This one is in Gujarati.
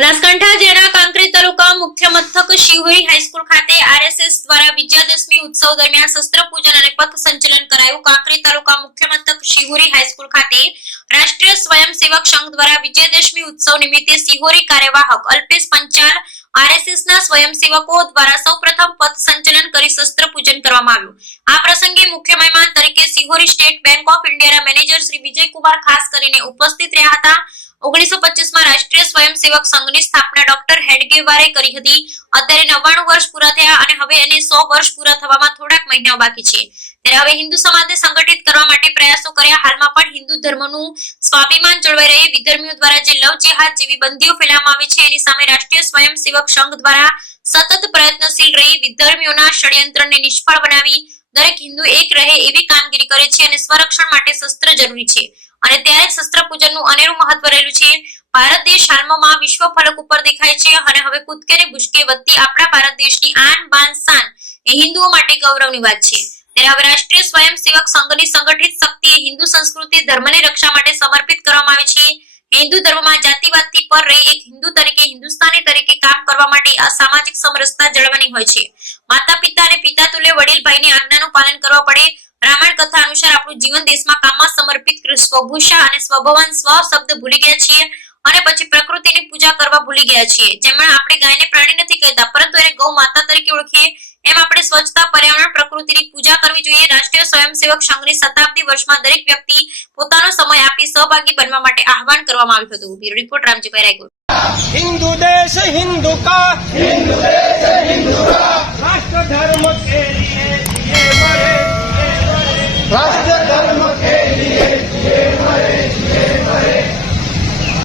બનાસકાંઠા જિલ્લા કાંકરી તાલુકા મુખ્ય મથક શિહોરી હાઈસ્કૂલ ખાતે આરએસએસ દ્વારા વિજયાદશમી ઉત્સવ દરમિયાન શસ્ત્ર પૂજન અને પથ સંચલન કરાયું. કાંકરી તાલુકા મુખ્ય મથક શિહોરી હાઈસ્કૂલ ખાતે રાષ્ટ્રીય સ્વયંસેવક સંઘ દ્વારા વિજયાદશમી ઉત્સવ નિમિત્તે શિહોરી કાર્યવાહક અલ્પેશ પંચાલ આરએસએસ ના સ્વયંસેવકો દ્વારા સૌપ્રથમ પથ સંચલન કરી શસ્ત્ર પૂજન કરવામાં આવ્યું. આ પ્રસંગે મુખ્ય મહેમાન તરીકે શિહોરી સ્ટેટ બેંક ઓફ ઇન્ડિયાના મેનેજર શ્રી વિજયકુમાર ખાસ કરીને ઉપસ્થિત રહ્યા હતા. ઓગણીસો પચીસમાં રાષ્ટ્રીય સ્વયંસેવક સંઘની સ્થાપના ડોક્ટર હેડગેવારે કરી હતી. અત્યારે નવ્વાણું વર્ષ પૂરા થયા અને હવે એને સો વર્ષ પૂરા થવામાં થોડાક મહિનાઓ બાકી છે. ત્યારે હવે હિન્દુ સમાજને સંગઠિત કરવા માટે પ્રયાસો કર્યા. હાલમાં પણ હિન્દુ ધર્મનું સ્વાભિમાન જળવાઈ રહે. વિધર્મીઓ દ્વારા જે લવ જેહાદ જેવી બંદીઓ ફેલાવવામાં આવી છે, એની સામે રાષ્ટ્રીય સ્વયંસેવક સંઘ દ્વારા સતત પ્રયત્નશીલ રહી વિધર્મીઓના ષડયંત્રને નિષ્ફળ બનાવી દરેક હિન્દુ એક રહે એવી કામગીરી કરે છે અને સ્વરક્ષણ માટે શસ્ત્ર જરૂરી છે. અને ત્યારે શસ્ત્ર પૂજનનું અનેરું મહત્વ રહેલું છે. ભારત દેશ હાલમાં વિશ્વ ફલક ઉપર દેખાય છે અને હવે કૂદકે ને ભૂસકે વધતી આપણા ભારત દેશની આન બાન શાન એ હિન્દુઓ માટે ગૌરવની વાત છે. ત્યારે હવે રાષ્ટ્રીય સ્વયંસેવક સંઘની સંગઠિત શક્તિ હિન્દુ સંસ્કૃતિ ધર્મની રક્ષા માટે સમર્પિત કરવામાં આવી છે. હિન્દુ ધર્મમાં જાતિવાદથી પર રહી એક હિન્દુ તરીકે હિન્દુસ્તાની તરીકે કામ કરવા માટે આ સામાજિક સમરસતા જળવાની હોય છે. માતા પિતા અને પિતા તુલ્ય વડીલ ભાઈની આજ્ઞાનું પાલન કરવા પડે. બ્રાહ્મણ કથા અનુસાર આપણું જીવન દેશમાં કામમાં સમર્પિત સ્વભૂષા અને સ્વભવન સ્વ શબ્દ ભૂલી ગયા છીએ અને પછી પ્રકૃતિની પૂજા કરવા ભૂલી ગયા છીએ. જેમાં આપણે ગાયને પ્રાણી નથી કહેતા, પરંતુ એને ગૌ માતા તરીકે ઓળખીએ. એમ આપણે સ્વચ્છતા, પર્યાવરણ, પ્રકૃતિની પૂજા કરવી જોઈએ. રાષ્ટ્રીય સ્વયંસેવક સંઘની શતાબ્દી વર્ષમાં દરેક વ્યક્તિ પોતાનો સમય આપી સહભાગી બનવા માટે આહવાન કરવામાં આવ્યું હતું. રિપોર્ટ રામજીભાઈ રાયગુર. હિન્દુ દેશ, હિન્દુ કા હિન્દુ દેશ Hadi.